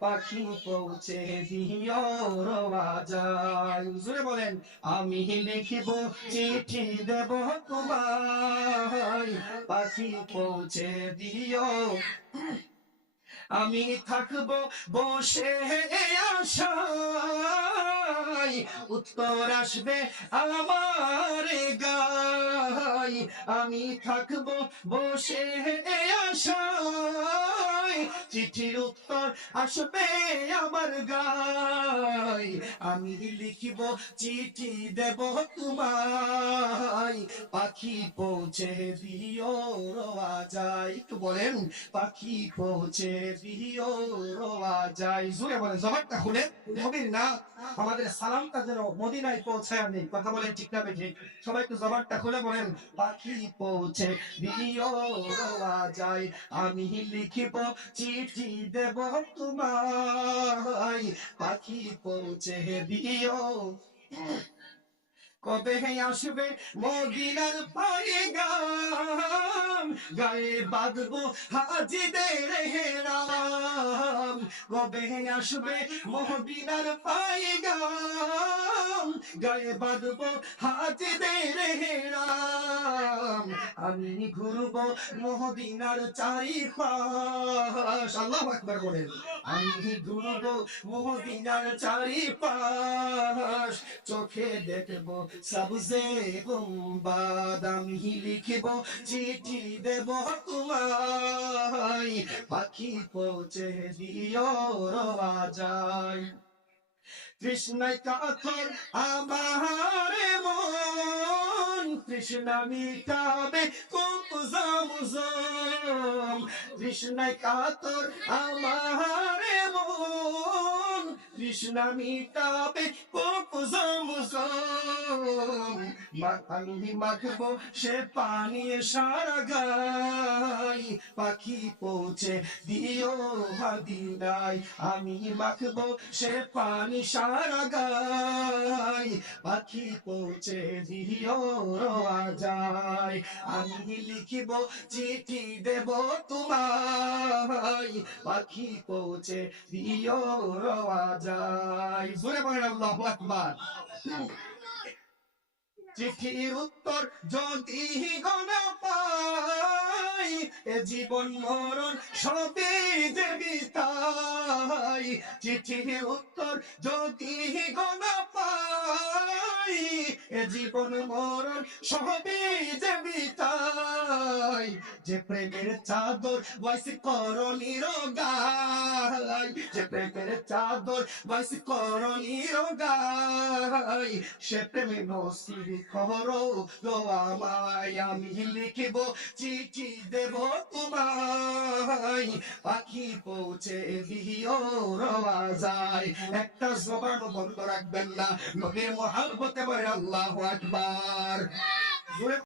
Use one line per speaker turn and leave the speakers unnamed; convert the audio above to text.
পাখি পৌঁছে আমি লিখিব, চিঠি দেব তোমায়। পাখি পৌঁছে দিও। আমি থাকব বসে আশায়। উত্তর আসবে আমার আমি থাকব বসে আশায় চিঠির উত্তর আসবে আমার গাই। আমি লিখিব, চিঠি দেব তোমায়। পাখি পৌঁছে দিও, রোয়া যায়। একটু বলেন, পাখি পৌঁছে দিও, রোয়া যায়। জুড়ে বলেন জবাবটা খুলে নবীর না? আমাদের সালামটা যেন মদিনায় পৌঁছায় আমি কথা বলেন ঠিক না ঠিক সবাই একটু জবাবটা খুলে বলেন, পাখি পৌঁছে দিও, রোয়া যায়। আমি লিখিব চিঠি দেব তোমায়। পাখি পৌঁছে দিও। কবে আসবে মদিনার পায়ে গাম গায়ে বাঁধবো হাজিদের হেরাম কবে আসবে গায়ে হেরাম। আমি ঘুরবো মদিনার চারি পাশ আল্লাহ আমি ঘুরবো পাশ চোখে দেখব সবজে গুম্বাদ। আমি লিখিব, চিঠি দেব তোমায়। পাখি পৌঁছে দিও রওয়া যায় তৃষ্ণায় কাতর আমার মন, তৃষ্ণা মিটাবে কুমজম তৃষ্ণায় কাতর আমার মন, তৃষ্ণা মিটাবে কুমজম আমি মাখবো, সে পানি সারা গাই। পাখি পৌঁছে দিও মদিনায় আমি মাখবো, সে পানি সারা গাই। পাখি পৌঁছে দিও যায় আমি লিখিব, চিঠি দেব তোমায়। পাখি পৌঁছে দিও রোয়া যায় জোরে বলেন আল্লাহু আকবার। চিঠির উত্তর যদি গণ পাই, এ জীবন মরণ সবে যে বিতাই চিঠির উত্তর যদি গণ পাই, এ জীবন মরণ সবে যে বিতাই যে প্রেমের চাদর বয়স করণী রোগাই যে প্রেমের চাদর বয়স করণী রোগাই সে প্রেমে নসিব করো, দোয়া আমায় আমি লিখিব, চিঠি দেব তোমায়। পাখি পৌঁছে দিও, রওয়া যায়। একটা জবান বন্ধ রাখবেন না, নবীর মহাব্বতে বলে আল্লাহু আকবার।